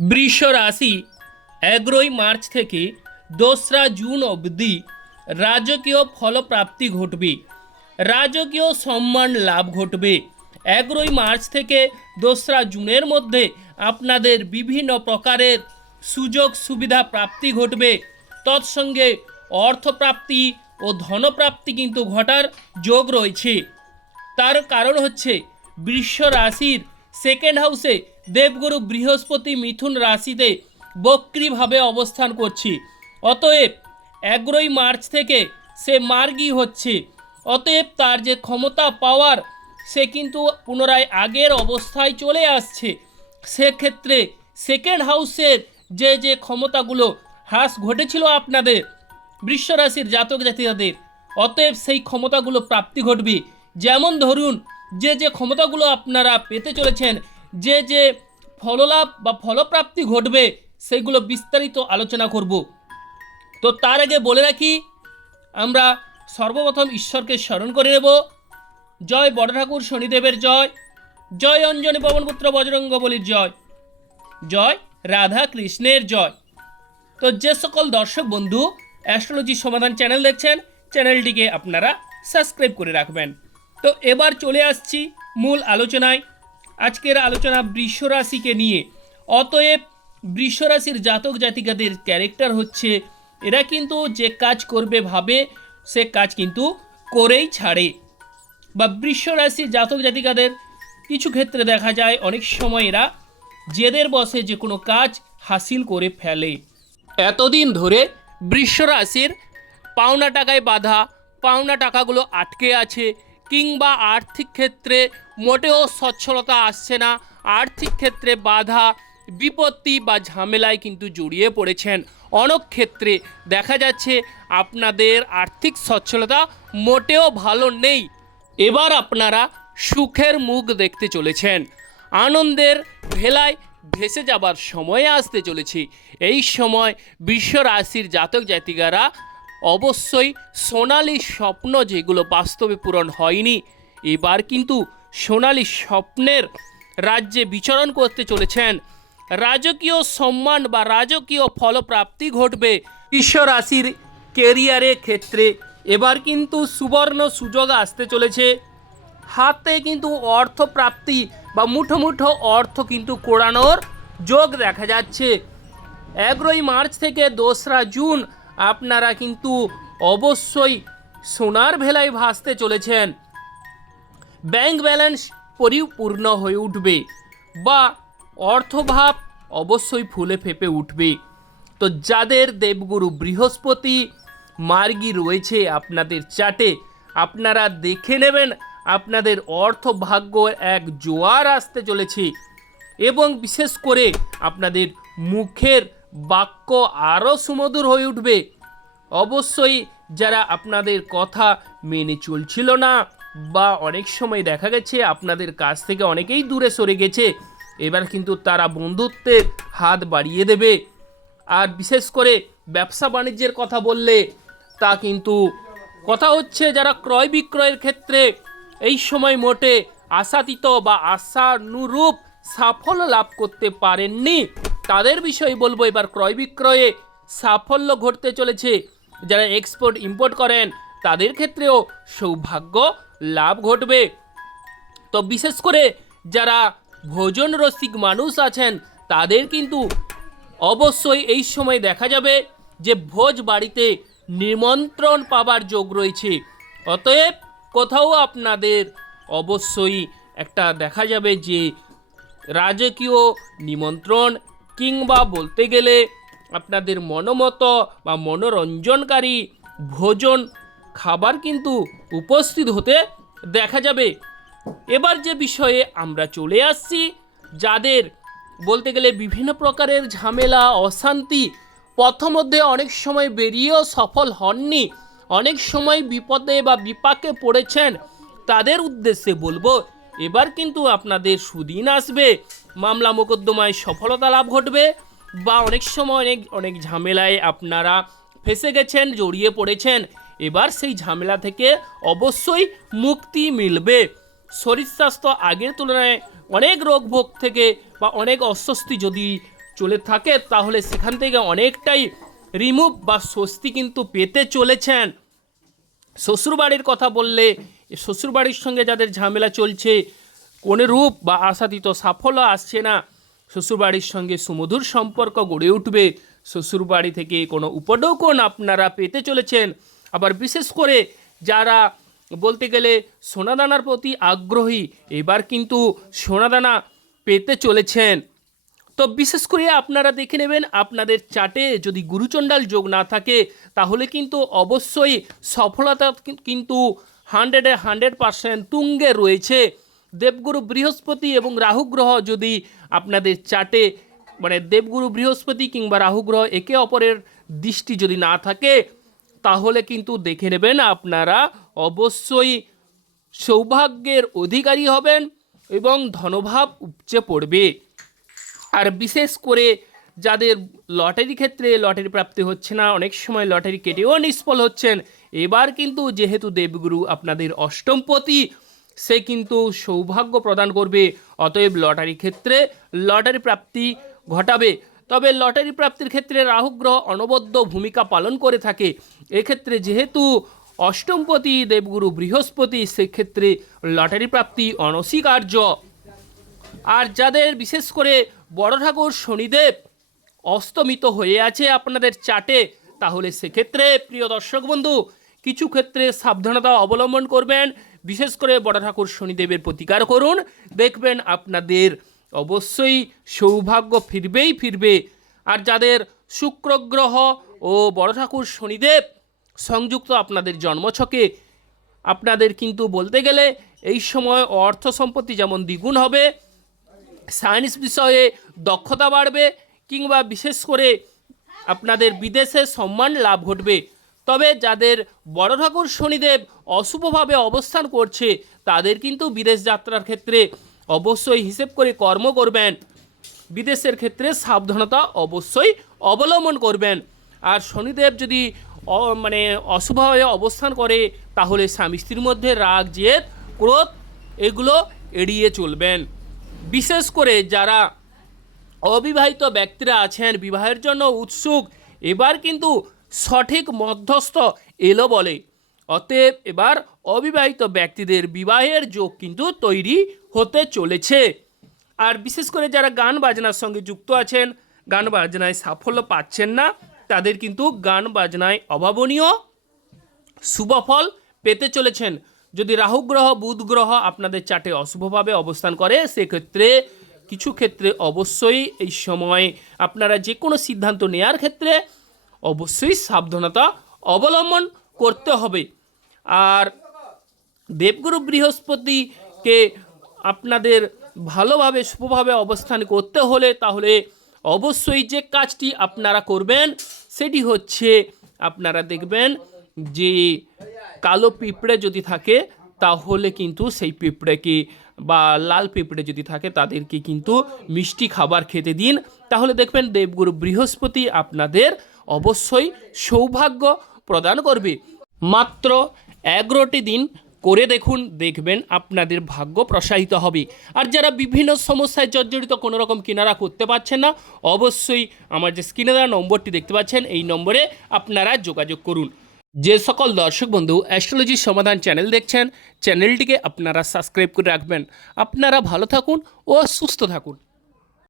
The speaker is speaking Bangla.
বৃষ রাশি 11ই মার্চ থেকে 2রা জুন অবধি রাজকীয় ফলপ্রাপ্তি ঘটবে, রাজকীয় সম্মান লাভ ঘটবে। 11ই মার্চ থেকে 2রা জুনের মধ্যে আপনাদের বিভিন্ন প্রকারের সুযোগ সুবিধা প্রাপ্তি ঘটবে। তৎসঙ্গে অর্থপ্রাপ্তি ও ধনপ্রাপ্তি কিন্তু ঘটার যোগ রয়েছে। তার কারণ হচ্ছে বৃষ রাশির সেকেন্ড হাউসে দেবগুরু বৃহস্পতি মিথুন রাশিতে বক্রীভাবে অবস্থান করছে। অতএব 11ই মার্চ থেকে সে মার্গী হচ্ছে। অতএব তার যে ক্ষমতা পাওয়ার সে কিন্তু পুনরায় আগের অবস্থায় চলে আসছে। সেক্ষেত্রে সেকেন্ড হাউসের যে ক্ষমতাগুলো হ্রাস ঘটেছিল আপনাদের বৃষ রাশির জাতক জাতিকাদের, অতএব সেই ক্ষমতাগুলো প্রাপ্তি ঘটবে। যেমন ধরুন যে ক্ষমতাগুলো আপনারা পেতে চলেছেন, যে ফললাভ বা ফলপ্রাপ্তি ঘটবে, সেগুলো বিস্তারিত আলোচনা করব। তো তার আগে বলে রাখি, আমরা সর্বপ্রথম ঈশ্বরকে স্মরণ করে নেব। জয় বড় ঠাকুর শনিদেবের জয়, জয় অঞ্জনী পবনপুত্র বজরঙ্গ বলির জয়, জয় রাধা কৃষ্ণের জয়। তো যে সকল দর্শক বন্ধু অ্যাস্ট্রোলজি সমাধান চ্যানেল দেখছেন, চ্যানেলটিকে আপনারা সাবস্ক্রাইব করে রাখবেন। তো এবার চলে আসছি মূল আলোচনায়। আজকের আলোচনা বৃষ রাশিকে নিয়ে। অতএব বৃষ রাশির জাতক জাতিকাদের ক্যারেক্টার হচ্ছে, এরা কিন্তু যে কাজ করবে ভাবে সে কাজ কিন্তু করেই ছাড়ে। বা বৃষ রাশির জাতক জাতিকাদের কিছু ক্ষেত্রে দেখা যায় অনেক সময় এরা জেদের বশে যে কোনো কাজ হাসিল করে ফেলে। এতদিন ধরে বৃষ রাশির পাওনা টাকায় বাধা, পাওনা টাকাগুলো আটকে আছে, কিংবা আর্থিক ক্ষেত্রে মোটেও সচ্ছলতা আসছে না, আর্থিক ক্ষেত্রে বাধা বিপত্তি বা ঝামেলায় কিন্তু জড়িয়ে পড়েছেন। অনেক ক্ষেত্রে দেখা যাচ্ছে আপনাদের আর্থিক সচ্ছলতা মোটেও ভালো নেই। এবার আপনারা সুখের মুখ দেখতে চলেছেন, আনন্দের ভেলায় ভেসে যাবার সময়ে আসতে চলেছি। এই সময় বৃষ রাশির জাতক জাতিকারা অবশ্যই সোনালি স্বপ্ন যেগুলো বাস্তবে পূরণ হয়নি, এবার কিন্তু সোনালি স্বপ্নের রাজ্যে বিচরণ করতে চলেছেন। রাজকীয় সম্মান বা রাজকীয় ফলপ্রাপ্তি ঘটবে। বৃষ রাশির কেরিয়ারের ক্ষেত্রে এবার কিন্তু সুবর্ণ সুযোগ আসতে চলেছে। হাতে কিন্তু অর্থপ্রাপ্তি বা মুঠো মুঠো অর্থ কিন্তু কোড়ানোর যোগ দেখা যাচ্ছে। 11ই মার্চ থেকে 2রা জুন আপনারা কিন্তু অবশ্যই সোনার ভেলায় ভাসতে চলেছেন। ব্যাংক ব্যালেন্স পরিপূর্ণ হয়ে উঠবে বা অর্থভাব অবশ্যই ফুলে ফেপে উঠবে। তো যাদের দেবগুরু বৃহস্পতি মার্গী রয়েছে আপনাদের চার্টে, আপনারা দেখে নেবেন আপনাদের অর্থ ভাগ্য এক জোয়ার আসতে চলেছে। এবং বিশেষ করে আপনাদের মুখের বাক্য আরও সুমধুর হয়ে উঠবে। অবশ্যই যারা আপনাদের কথা মেনে চলছিল না বা অনেক সময় দেখা গেছে আপনাদের কাছ থেকে অনেকেই দূরে সরে গেছে, এবার কিন্তু তারা বন্ধুত্বের হাত বাড়িয়ে দেবে। আর বিশেষ করে ব্যবসা বাণিজ্যের কথা বললে তা কিন্তু কথা হচ্ছে, যারা ক্রয় বিক্রয়ের ক্ষেত্রে এই সময় মোটে আশাতীত বা আশানুরূপ সাফল্য লাভ করতে পারেননি, তাদের বিষয়ে বলবো এবার ক্রয় বিক্রয়ে সাফল্য ঘটতে চলেছে। যারা এক্সপোর্ট ইম্পোর্ট করেন তাদের ক্ষেত্রেও সৌভাগ্য লাভ ঘটবে। তো বিশেষ করে যারা ভোজন রসিক মানুষ আছেন তাদের কিন্তু অবশ্যই এই সময় দেখা যাবে যে ভোজ বাড়িতে নিমন্ত্রণ পাবার যোগ রয়েছে। অতএব কোথাও আপনাদের অবশ্যই একটা দেখা যাবে যে রাজকীয় নিমন্ত্রণ কিংবা বলতে গেলে আপনাদের মনোমতো বা মনোরঞ্জনকারী ভোজন খাবার কিন্তু উপস্থিত হতে দেখা যাবে। এবার যে বিষয়ে আমরা চলে আসছি, যাদের বলতে গেলে বিভিন্ন প্রকারের ঝামেলা অশান্তি পথমধ্যে অনেক সময় বেরিয়েও সফল হননি, অনেক সময় বিপদে বা বিপাকে পড়েছেন, তাদের উদ্দেশ্যে বলবো এবার কিন্তু আপনাদের সুদিন আসবে। মামলা মোকদ্দমায় সফলতা লাভ ঘটবে বা অনেক সময় অনেক ঝামেলায় আপনারা ফেসে গেছেন, জড়িয়ে পড়েছেন, এবার সেই ঝামেলা থেকে অবশ্যই মুক্তি মিলবে। শরীর স্বাস্থ্য আগের তুলনায় অনেক রোগ ভোগ থেকে বা অনেক অস্বস্তি যদি চলে থাকে তাহলে সেখান থেকে অনেকটাই রিমুভ বা স্বস্তি কিন্তু পেতে চলেছেন। শ্বশুরবাড়ির কথা বললে শ্বশুরবাড়ির সঙ্গে যাদের ঝামেলা চলছে, কোনো রূপ বা আশাতীত সাফল্য আসছে না, শ্বশুরবাড়ির সঙ্গে সুমধুর সম্পর্ক গড়ে উঠবে। শ্বশুরবাড়ি থেকে কোনো উপঢৌকন আপনারা পেতে চলেছেন। আবার বিশেষ করে যারা বলতে গেলে সোনাদানার প্রতি আগ্রহী, এবার কিন্তু সোনাদানা পেতে চলেছেন। তো বিশেষ করে আপনারা দেখে নেবেন আপনাদের চার্টে যদি গুরুচণ্ডাল যোগ না থাকে তাহলে কিন্তু অবশ্যই সফলতা কিন্তু 100% তুঙ্গে রয়েছে। দেবগুরু বৃহস্পতি এবং রাহু গ্রহ যদি আপনাদের চার্টে মানে দেবগুরু বৃহস্পতি কিংবা রাহু গ্রহ একে অপরের দৃষ্টি যদি না থাকে তাহলে কিন্তু দেখে নেবেন আপনারা অবশ্যই সৌভাগ্যের অধিকারী হবেন এবং ধনভাব উপচে পড়বে। আর বিশেষ করে যাদের লটারি ক্ষেত্রে লটারি প্রাপ্তি হচ্ছে না, অনেক সময় লটারি কেটেও নিষ্ফল হচ্ছেন, এবার কিন্তু যেহেতু দেবগুরু আপনাদের অষ্টমপতি, সে কিন্তু সৌভাগ্য প্রদান করবে। অতএব লটারি ক্ষেত্রে লটারি প্রাপ্তি ঘটাবে। তবে লটারি প্রাপ্তির ক্ষেত্রে রাহু গ্রহ অনবদ্য ভূমিকা পালন করে থাকে। এক্ষেত্রে যেহেতু অষ্টমপতি দেবগুরু বৃহস্পতি, সেক্ষেত্রে লটারি প্রাপ্তি অনস্বীকার্য। আর যাদের বিশেষ করে বড় ঠাকুর শনিদেব অস্তমিত হয়ে আছে আপনাদের চার্টে, তাহলে সেক্ষেত্রে প্রিয় দর্শক বন্ধু কিছু ক্ষেত্রে সাবধানতা অবলম্বন করবেন। বিশেষ করে বড় ঠাকুর শনিদেবের প্রতিকার করুন, দেখবেন আপনাদের অবশ্যই সৌভাগ্য ফিরবেই ফিরবে। আর যাদের শুক্র গ্রহ ও বড় ঠাকুর শনিদেব সংযুক্ত আপনাদের জন্মছকে, আপনাদের কিন্তু বলতে গেলে এই সময় অর্থ সম্পত্তি যেমন দ্বিগুণ হবে, সায়েন্স বিষয়ে দক্ষতা বাড়বে, কিংবা বিশেষ করে আপনাদের বিদেশে সম্মান লাভ ঘটবে। তবে যাদের বড় ঠাকুর শনিদেব অশুভভাবে অবস্থান করছে তাদের কিন্তু বিদেশ যাত্রার ক্ষেত্রে অবশ্যই হিসেব করে কর্ম করবেন। বিদেশের ক্ষেত্রে সাবধানতা অবশ্যই অবলম্বন করবেন। আর শনিদেব যদি অশুভভাবে অবস্থান করে তাহলে স্বামী স্ত্রীর মধ্যে রাগ, জেদ, ক্রোধ এগুলো এড়িয়ে চলবেন। বিশেষ করে যারা অবিবাহিত ব্যক্তিরা আছেন, বিবাহের জন্য উৎসুক, এবার কিন্তু সঠিক মধ্যস্থ এলো বলে। অতএব এবার অবিবাহিত ব্যক্তিদের বিবাহের যোগ কিন্তু তৈরি হতে চলেছে। আর বিশেষ করে যারা গান বাজনার সঙ্গে যুক্ত আছেন, গান বাজনায় সাফল্য পাচ্ছেন না, তাদের কিন্তু গান বাজনায় অভাবনীয় শুভফল পেতে চলেছেন। যদি রাহু গ্রহ, বুধ গ্রহ আপনাদের চার্টে অশুভভাবে অবস্থান করে, সেক্ষেত্রে কিছু ক্ষেত্রে অবশ্যই এই সময় আপনারা যে কোনো সিদ্ধান্ত নেওয়ার ক্ষেত্রে অবশ্যই সাবধানতা অবলম্বন করতে হবে। আর দেবগুরু বৃহস্পতিকে আপনাদের ভালোভাবে শুভভাবে অবস্থান করতে হলে তাহলে অবশ্যই যে কাজটি আপনারা করবেন সেটি হচ্ছে, আপনারা দেখবেন যে কালো পিঁপড়ে যদি থাকে তাহলে কিন্তু সেই পিঁপড়েকে বা লাল পিঁপড়ে যদি থাকে তাদেরকে কিন্তু মিষ্টি খাবার খেতে দিন। তাহলে দেখবেন দেবগুরু বৃহস্পতি আপনাদের অবশ্যই সৌভাগ্য প্রদান করবে। মাত্র 11টি দিন করে দেখুন, দেখবেন আপনাদের ভাগ্য প্রসারিত হবে। আর যারা বিভিন্ন সমস্যায় জর্জরিত, কোনো রকম কিনারা করতে পারছেন না, অবশ্যই আমার যে স্ক্রিনে দেওয়া নম্বরটি দেখতে পাচ্ছেন এই নম্বরে আপনারা যোগাযোগ করুন। যে সকল দর্শক বন্ধু অ্যাস্ট্রোলজি সমাধান চ্যানেল দেখছেন, চ্যানেলটিকে আপনারা সাবস্ক্রাইব করে রাখবেন। আপনারা ভালো থাকুন ও সুস্থ থাকুন।